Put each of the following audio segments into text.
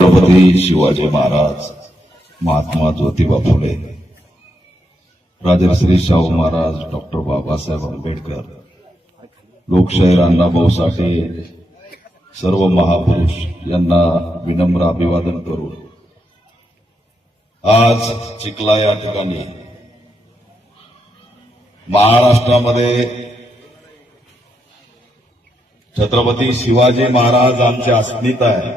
Chhatrapati Shivaji Maharaj, Mahatma Jyotiba Phule, Rajarshi Shahu Maharaj, doctor Babasaheb Ambedkar, लोकशाहीर अण्णाभाऊ साठे, सर्व महापुरुष यांना विनम्र अभिवादन करून आज चिखला या ठिकाणी महाराष्ट्रामध्ये छत्रपती शिवाजी महाराज आमची अस्मिता आहे.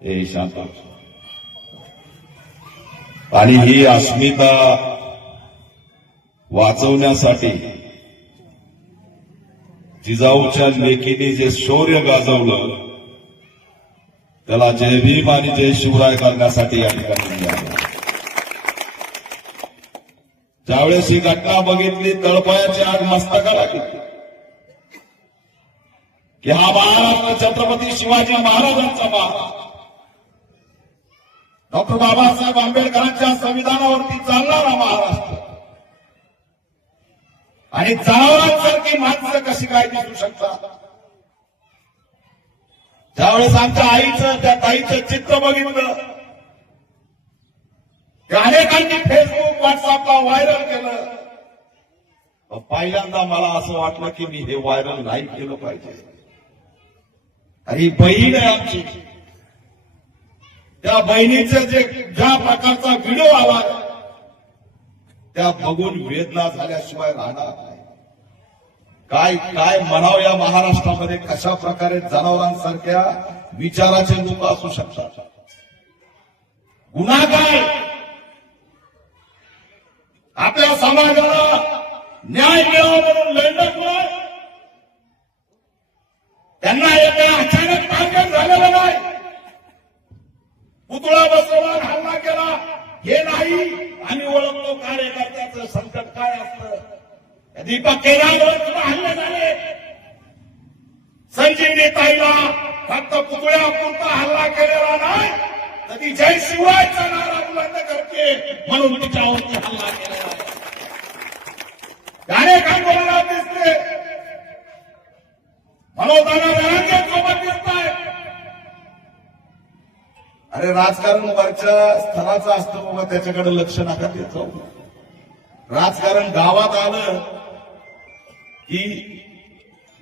हे शांत आणि ही अस्मिता वाचवण्यासाठी जिजाऊच्या लेकीने जे शौर्य गाजवलं त्याला जय भीम आणि जय शिवराय करण्यासाठी या ठिकाणी मी आलो. ज्यावेळेस ही घटना बघितली तळपायाची आग मस्तकाला घेतली की हा महाराष्ट्र छत्रपती शिवाजी महाराजांचा महाराष्ट्र, डॉक्टर बाबासाहेब आंबेडकरांच्या संविधानावरती चालणारा महाराष्ट्र आणि जनावरांसारखी माणसं कशी काय दिसू शकतात. ज्यावेळेस आमच्या आईचं त्या ताईचं चित्र बघितलं ते अनेकांनी फेसबुक व्हॉट्सअपला व्हायरल केलं. पहिल्यांदा मला असं वाटलं की मी हे व्हायरल नाही केलं पाहिजे. आणि बहीण आहे आमची, त्या बहिणीचे ज्या प्रकारचा व्हिडिओ आला त्या बघून वेदना झाल्याशिवाय राहणार नाही. काय काय म्हणावं या महाराष्ट्रामध्ये कशा प्रकारे जनावरांसारख्या विचाराचे लोक असू शकतात. गुन्हा काय, आपल्या समाजाला न्याय मिळावा म्हणून लढलं, त्यांना एका अचानक टार्गेट झालेलं नाही. पुतळा बसवला, हल्ला केला हे नाही. आम्ही ओळखतो कार्यकर्त्याचं संकट काय असतं. दीपक केदारवर सुद्धा हल्ले झाले. संजीवनी ताईला फक्त पुतळ्यापुरता हल्ला केलेला नाही तर ती जय शिवरायचा नारा बुलंद करते म्हणून तिच्यावरती हल्ला केलेला आहे. कार्यकर्त्यांना दिसते मनोदाना सोबत दिसताय. अरे राजकारण वरच्या स्तराचं असतं बाबा, त्याच्याकडे लक्ष नका देत जाऊ. राजकारण गावात आलं की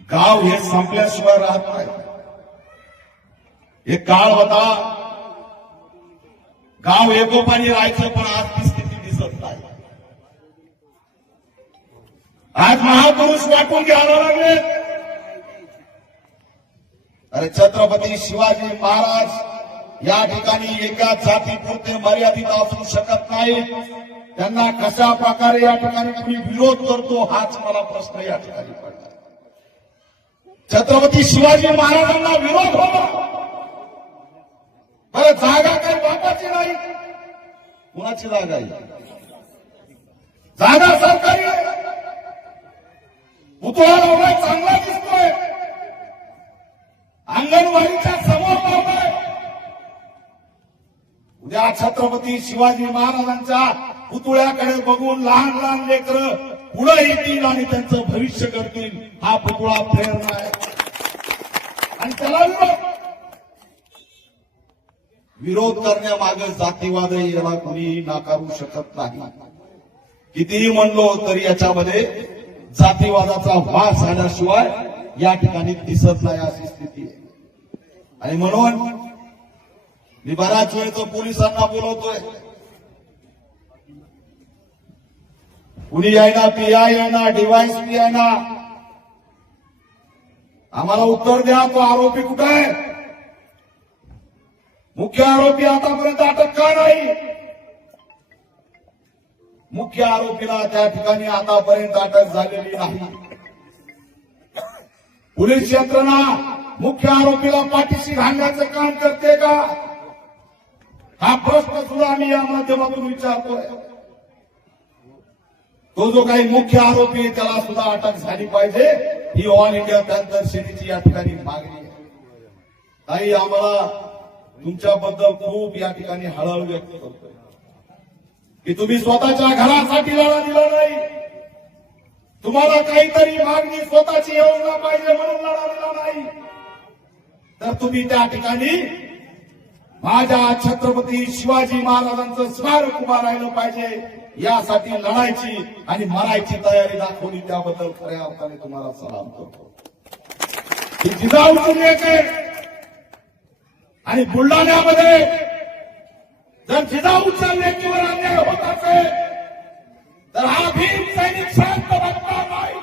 गाव हे संपल्याशिवाय राहत नाही. एक काळ होता गाव एकोपानी राहायचं, पण आज ती स्थिती दिसत नाही. आज महापुरुष वाटून घ्यायला लागले. अरे छत्रपती शिवाजी महाराज या ठिकाणी एका जातीपुरते मर्यादित असू शकत नाही. त्यांना कशा प्रकारे या ठिकाणी कुणी विरोध करतो हाच मला प्रश्न या ठिकाणी पडला. छत्रपती शिवाजी महाराजांना विरोध होता, बरं जागा काही बापाची नाही. कुणाची जागा आहे? जागा सरकारी आहे. पुतळा लावलाय, चांगला दिसतोय, अंगणवाडीच्या समोर लावलाय. उद्या छत्रपती शिवाजी महाराजांच्या पुतळ्याकडे बघून लहान लहान लेकरं पुढे येतील आणि त्यांचं भविष्य करतील. हा पुतळा प्रेरणा आहे आणि त्याला विरोध करण्यामागे जातीवाद याला कोणी नाकारू शकत नाही. कितीही म्हणलो तरी याच्यामध्ये जातीवादाचा वास आल्याशिवाय या ठिकाणी दिसत नाही अशी स्थिती आहे. आणि म्हणून मी बऱ्याच वेळेचं पोलिसांना बोलवतोय, कुणी आहे ना, पीआय आहे ना, डीवायएसपी आहे ना, आम्हाला उत्तर द्या. तो आरोपी कुठे आहे? मुख्य आरोपी आतापर्यंत अटक का नाही? मुख्य आरोपीला त्या ठिकाणी आतापर्यंत अटक झालेली नाही. पोलीस यंत्रणा मुख्य आरोपीला पाठीशी घालण्याचं काम करते का? हा प्रश्न सुद्धा आम्ही या माध्यमातून विचारतोय. तो जो काही मुख्य आरोपी आहे त्याला सुद्धा अटक झाली पाहिजे, ही ऑल इंडिया पॅंथर सेनेची या ठिकाणी मागणी आहे. ताई, आम्हाला तुमच्याबद्दल खूप या ठिकाणी हळहळ व्यक्त करतोय की तुम्ही स्वतःच्या घरासाठी लढा दिला नाही, तुम्हाला काहीतरी मागणी स्वतःची योजना पाहिजे म्हणून लढा दिला नाही. तर तुम्ही त्या ठिकाणी माझ्या छत्रपती शिवाजी महाराजांचं स्मारक उभा राहिलं पाहिजे यासाठी लढायची आणि मरायची तयारी दाखवली, त्याबद्दल खऱ्या अर्थाने तुम्हाला सलाम करतो. ही जिजाऊ लेके आणि बुलढाण्यामध्ये जर जिजाऊच्या लेकीवर अन्याय होत असेल तर हा भीम सैनिक शांत बसणार नाही.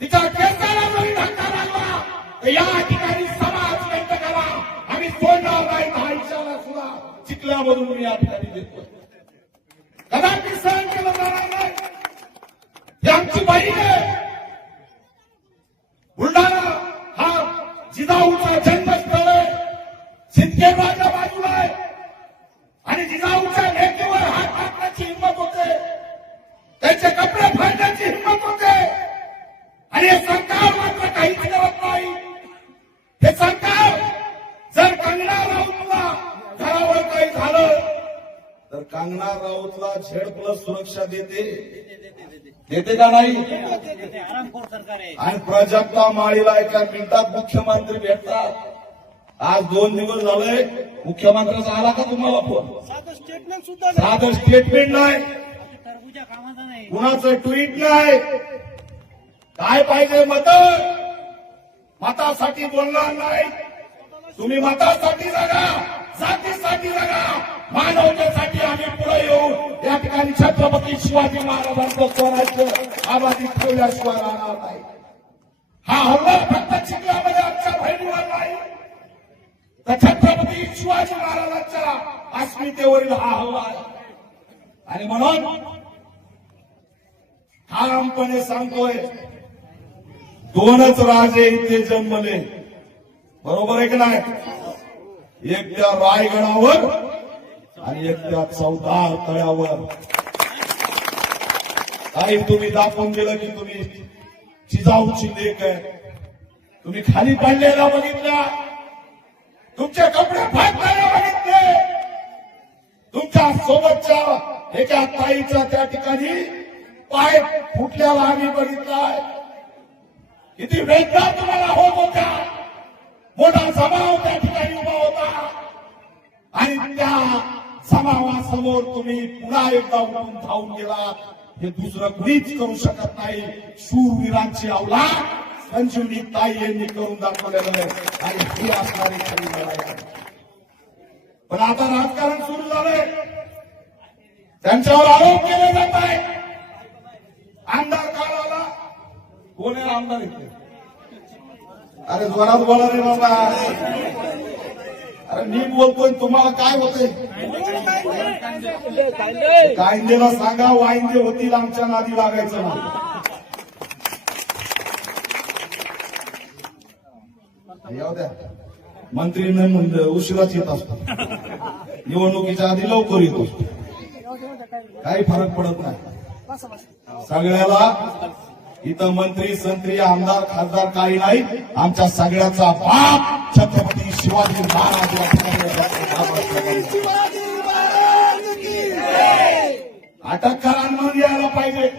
तिच्या केसाला जरी धक्का लागला तर या ठिकाणी समाज व्यक्त करा, आम्ही सोडणार नाही. हा इशारा सुद्धा चिखल्यामधून मी या ठिकाणी देतो. कदापि सहन केलं जाणार नाही. ही आमची बहीण आहे. बुलढाणा हा जिजाऊचा जन्मस्थळ आहे. सिंदखेडराजा बाजूला आहे आणि जिजाऊच्या लेकीवर हात टाकण्याची हिंमत होते, त्यांचे कपडे फाडण्याची हिंमत होते आणि हे सरकार मात्र काहीच करत नाही. हे सरकार जर कंगना राऊतला घरावर काही झालं तर कंगना राऊतला Z+ सुरक्षा देते का नाही? आणि प्राजक्ता माळीला एका मिनिटात मुख्यमंत्री भेटतात. आज 2 दिवस झाले मुख्यमंत्र्याचा आला का तुम्हाला फोन? साधं स्टेटमेंट नाही, कुणाचं ट्विट नाही. काय पाहिजे? मतासाठी बोलणार नाही. तुम्ही मतासाठी जगा, जातीसाठी जगा, मानवतेसाठी आम्ही पुढे येऊ. या ठिकाणी छत्रपती शिवाजी महाराजांचं स्वराज्य आबादीत ठेवल्याशिवाय राहणार नाही. हा हल्ला फक्त चिखल्यामध्ये आमच्या बहिणीवर नाही तर छत्रपती शिवाजी महाराजांच्या अस्मितेवरील हा हल्ला आहे. आणि म्हणून ठामपणे सांगतोय, 2च राजे इथे जन्मले, बरोबर आहे की नाही? एक त्या रायगडावर आणि एक त्या चौदार तळ्यावर. काही तुम्ही दाखवून दिलं की तुम्ही जिजाऊची लेक आहे. तुम्ही खाली पडलेला बघितला, तुमचे कपडे फाटलेले बघितले, तुमच्या सोबतच्या एका ताईच्या त्या ठिकाणी पाय फुटल्याला आम्ही बघितलाय. किती वेदना तुम्हाला होत होत्या. मोठा जमाव त्या ठिकाणी उभा होता आणि त्या जमावासमोर तुम्ही पुन्हा एकदा उठून धावून गेला. हे दुसरं कुणीच करू शकत नाही. शूरवीरांची अवलाद संजीवनी ताई यांनी करून दाखवलेलं आहे आणि ही असणारी खरी लढाई आहे. पण आता राजकारण सुरू झालंय, त्यांच्यावर आरोप केले जात आहे. आमदार काळाला कोण आहे आमदार इथे? अरे जोरात बोला रे बाबा. अरे नीट बोलतोय, तुम्हाला काय होतंय? कायदेला सांगा वाईंदे होतील, आमच्या नादी लागायचं नाही. येऊ द्या. मंत्री म्हणजे उशिराच येत असतो, निवडणुकीच्या आधी लवकर येतो, काही फरक पडत नाही. सगळ्याला इथं मंत्री संत्री आमदार खासदार काही नाही. आमच्या सगळ्याचा बाप छत्रपती शिवाजी महाराज. अटक करा म्हणून यायला पाहिजे,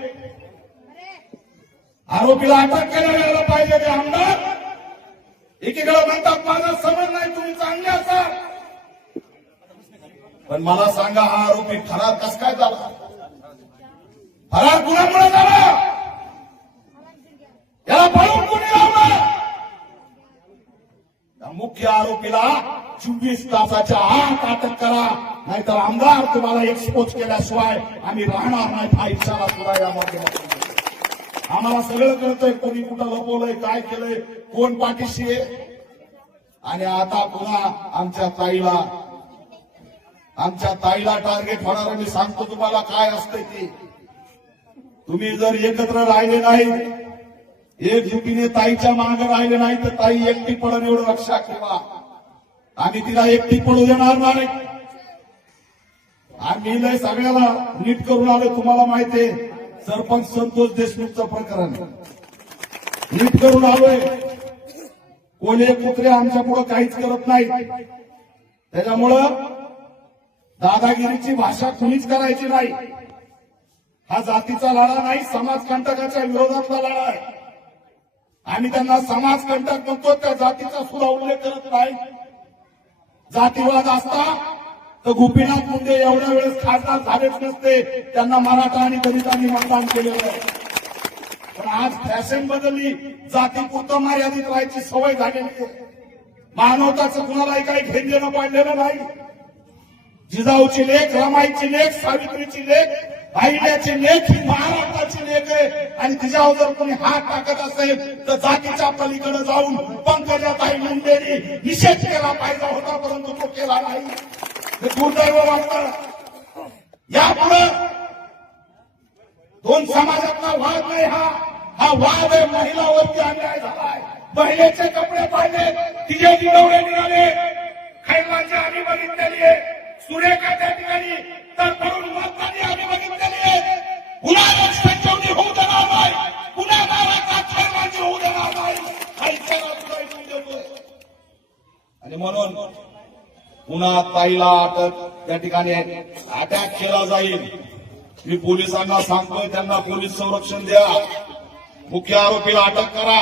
आरोपीला अटक करायला यायला पाहिजे. ते आमदार एकीकडे म्हणतात माझा समज नाही, तुम्ही चांगले असाल, पण मला सांगा हा आरोपी फरार कस काय झाला? फरार कुणामुळे झाला? याला पळून कोणी लावलं? त्या मुख्य आरोपीला 24 तासाच्या आत अटक करा, नाहीतर आमदार तुम्हाला एक्सपोज केल्याशिवाय आम्ही राहणार नाही. हा इशारा सुद्धा या माध्यमातून आम्हाला सगळं कळतंय, कोणी कुठं लपवलंय, काय केलंय, कोण पाठीशी आहे. आणि आता पुन्हा आमच्या ताईला टार्गेट होणार. मी सांगतो तुम्हाला काय असतंय ते. तुम्ही जर एकत्र राहिले नाही, एकजुटीने ताईच्या मागे राहिले नाही तर ताई एकटी पडून एवढं लक्षात ठेवा. आम्ही तिला एकटी पडू देणार नाही. आम्ही लय सगळ्याला नीट करून आलो. तुम्हाला माहितीये सरपंच संतोष देशमुखचं प्रकरण नीट करून आलोय. कोले कुत्रे आमच्या पुढे काहीच करत नाही. त्याच्यामुळं दादागिरीची भाषा कुणीच करायची नाही. हा जातीचा लढा नाही, समाजकंटकाच्या विरोधातला लढा आहे. आम्ही त्यांना समाजकंटक म्हणतो, त्या जातीचा सुद्धा उल्लेख करत नाही. जातीवाद असता तर गोपीनाथ मुंडे एवढ्या वेळेस खासदार झालेच नसते. त्यांना मराठा आणि दलितांनी मतदान केलेलं आहे. पण आज फॅशन बदलली, जातीपुरतं मर्यादित राहायची सवय झालेली आहे. मानवताचं कुणालाही काही घेण देणं पाडलेलं नाही. जिजाऊची लेख, रमाईची लेख, सावित्रीची लेख, अहिल्याची लेख ही महाराष्ट्राची लेख आहे. आणि तिच्यावर जर कोणी हात टाकत असेल तर जातीच्या पलीकडे जाऊन पंकजाताई मुंडेंनी निषेध केला पाहिजे होता, परंतु तो केला नाही. हे दुर्दैव वाटतं. यापुढे दोन समाजातला वाद नाही, हा वाद आहे महिलावरती अन्याय झालाय. महिलेचे कपडे पाडले, तिचे जिरवले निघाले. खैरवांची आम्ही बघितलेली आहे, सुरेखा त्या ठिकाणी तर तरुण मतदानी आम्ही बघितलेली आहे. गुन्हा संजीवनी होऊ देणार नाही, गुन्हेगाराचा खैरवांची होऊ देणार नाही. आणि म्हणून पुन्हा ताईला अटक त्या ठिकाणी अटॅक केला जाईल. मी पोलिसांना सांगतोय, त्यांना पोलीस संरक्षण द्या, मुख्य आरोपीला अटक करा.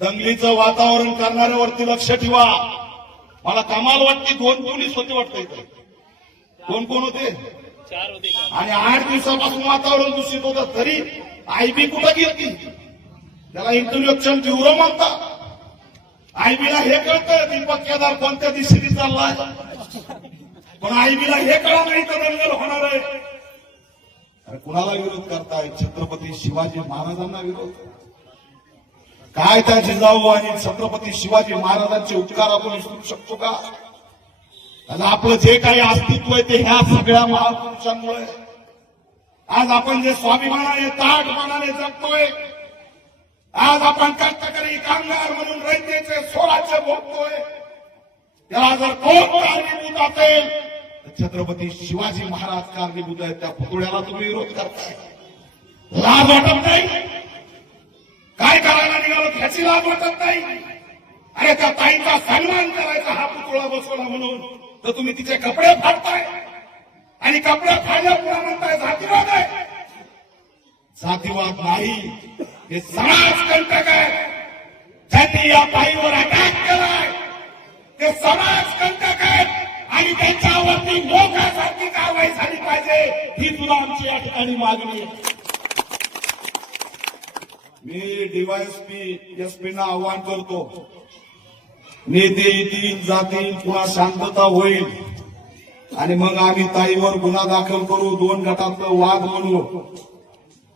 दंगलीचं वातावरण करणाऱ्यावरती लक्ष ठेवा. मला कमाल वाटते, 2 पोलीस होते वाटतं इथे. कोण होते? 4 होते. आणि 8 दिवसापासून वातावरण दूषित होतं, तरी आयबी कुठं गेली? त्याला इंटेलेक्च्युअल ब्युरो म्हणतात. आयबीला हे कळतं दीपक केदार कोणत्या दिशेने चाललाय, पण आयबीला हे कळा नाही तर दंगल होणार आहे. अरे कुणाला विरोध करताय? छत्रपती शिवाजी महाराजांना विरोध. काय त्या जिजाऊ आणि छत्रपती शिवाजी महाराजांचे उपकार आपण विसरू शकतो का? आणि आपलं जे काही अस्तित्व आहे ते ह्या सगळ्या महापुरुषांमुळे. आज आपण जे स्वाभिमानाने ताठमानाने जगतोय, आज आपण कष्टकरी कामगार म्हणून रयतेचे स्वराज्य भोगतोय, त्याला जर कोण कारणीभूत असेल तर छत्रपती शिवाजी महाराज कारणीभूत आहेत. त्या पुतळ्याला तुम्ही विरोध करताय, लाज वाटत नाही? काय करायला निघालो ह्याची लाज वाटत नाही? अरे त्या ताईचा सन्मान करायचा, हा पुतळा बसवला म्हणून तर तुम्ही तिचे कपडे फाडताय आणि कपडे फाडल्या पुन्हा म्हणताय जातीवाद आहे. जातीवाद नाही, हे समाजकंटक आहे. ज्यांनी या ताईवर अटॅक केलाय ते समाजकंटक आहेत आणि त्यांच्यावरती मोक्यासारखी कारवाई झाली पाहिजे, ही तुला आमची या ठिकाणी मागणी आहे. मी डीवायएसपी एसपीना आवाहन करतो, नेते येतील जातील, पुन्हा शांतता होईल आणि मग आम्ही ताईवर गुन्हा दाखल करू, 2 गटातलं वाद म्हणू.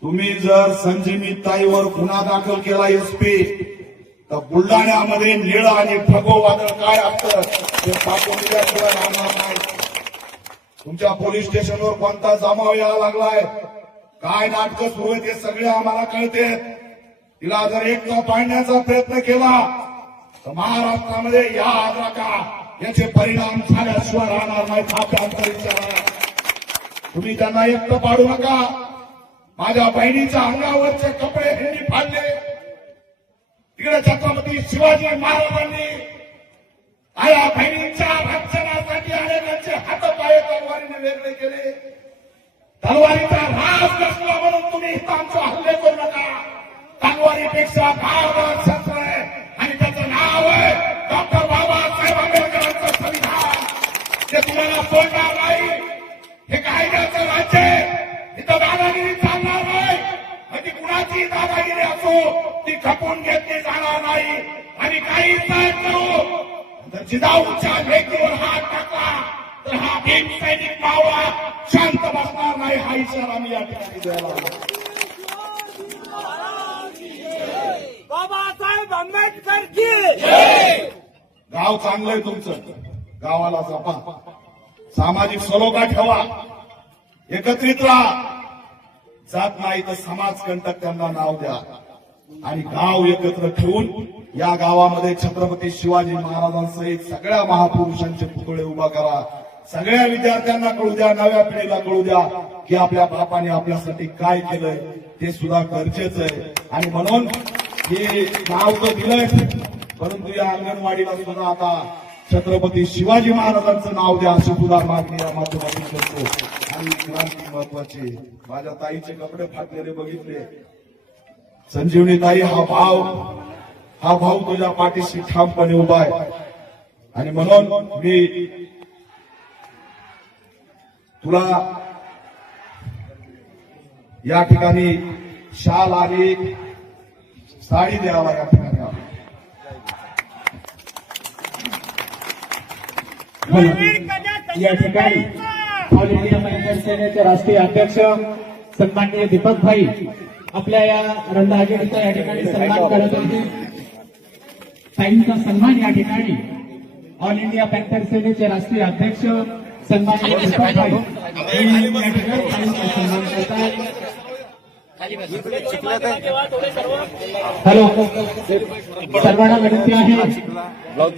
तुम्ही जर संजीवनी ताईवर गुन्हा दाखल केला एसपी, तर बुलढाण्यामध्ये निळ आणि फगो वादळ काय असतं ते पाठवून दिल्याशिवाय राहणार नाही. तुमच्या पोलीस स्टेशनवर कोणता जमाव यायला लागलाय, काय नाटकं सुरू आहेत, हे सगळे आम्हाला कळते. तिला जर एकटा पाडण्याचा प्रयत्न केला तर महाराष्ट्रामध्ये या आद्राका याचे परिणाम झाल्याशिवाय राहणार नाहीत. हा प्रांतरिचार आहे. तुम्ही त्यांना एकटं पाडू नका. माझ्या बहिणीच्या अंगावरचे कपडे ह्यांनी फाडले, तिकडे छत्रपती शिवाजी महाराजांनी आया बहिणींच्या रक्षणासाठी अनेकांचे हातपाय तलवारीने वेगळे केले. तलवारीचा राज नसला म्हणून तुम्ही इथं आमचे हल्ले करू नका. तलवारीपेक्षा धारदार शस्त्र आहे आणि त्याचं नाव आहे डॉक्टर बाबासाहेब आंबेडकरांचं संविधान. ते तुम्हाला सोडणार नाही. हे कायद्याचं राज्य आहे, इथं दादागिरी चालणार नाही. म्हणजे कुणाची दादागिरी असो ती खपून घेतली जाणार नाही. आणि काही जर जिजाऊच्या लेकीवर हात टाकला तर हा भीम सैनिक मावळा शांत बसणार नाही. हा इशारा आम्ही या ठिकाणी द्यायला. बाबासाहेब आंबेडकर की गाव चांगलंय तुमचं, गावाला जपा, सामाजिक सलोखा ठेवा, एकत्रित राहा. जात नाही तर समाजकंटक त्यांना नाव द्या आणि गाव एकत्र ठेवून या गावामध्ये छत्रपती शिवाजी महाराजांसहित सगळ्या महापुरुषांचे पुतळे उभा करा. सगळ्या विद्यार्थ्यांना कळू द्या, नव्या पिढीला कळू द्या की आपल्या बापाने आपल्यासाठी काय केलंय ते सुद्धा गरजेचं आहे. आणि म्हणून हे नाव तर दिलंय, परंतु या अंगणवाडीला सुद्धा आता छत्रपती शिवाजी महाराजांचं नाव द्या अशी सुद्धा मागणी या माध्यमातून करतो. आणि क्रांती महत्वाची, माझ्या ताईचे कपडे फाटलेले बघितले, संजीवनीताई हा भाऊ तुझ्या पाठीशी ठामपणे उभा आहे आणि म्हणून मी तुला या ठिकाणी शाल आणि साडी द्यावा या ठिकाणी या ठिकाणी ऑल इंडिया महिला सेनेचे राष्ट्रीय अध्यक्ष सन्माननीय दीपक भाई आपल्या या रंगआगीचा या ठिकाणी सन्मान करत होते. ताईंचा सन्मान या ठिकाणी ऑल इंडिया पॅन्थर सेनेचे राष्ट्रीय अध्यक्ष सन्माननीय दीपक भाई हे या ठिकाणी ताईंचा सन्मान करतात. हॅलो,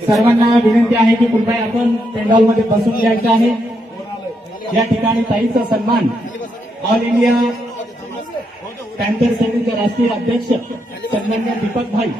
सर्वांना विनंती आहे की कृपया आपण पेंडॉल मध्ये बसून घ्यायचं आहे. या ठिकाणी ताईचा सन्मान ऑल इंडिया पॅन्थर सेनेचे राष्ट्रीय अध्यक्ष सन्माननीय दीपक भाई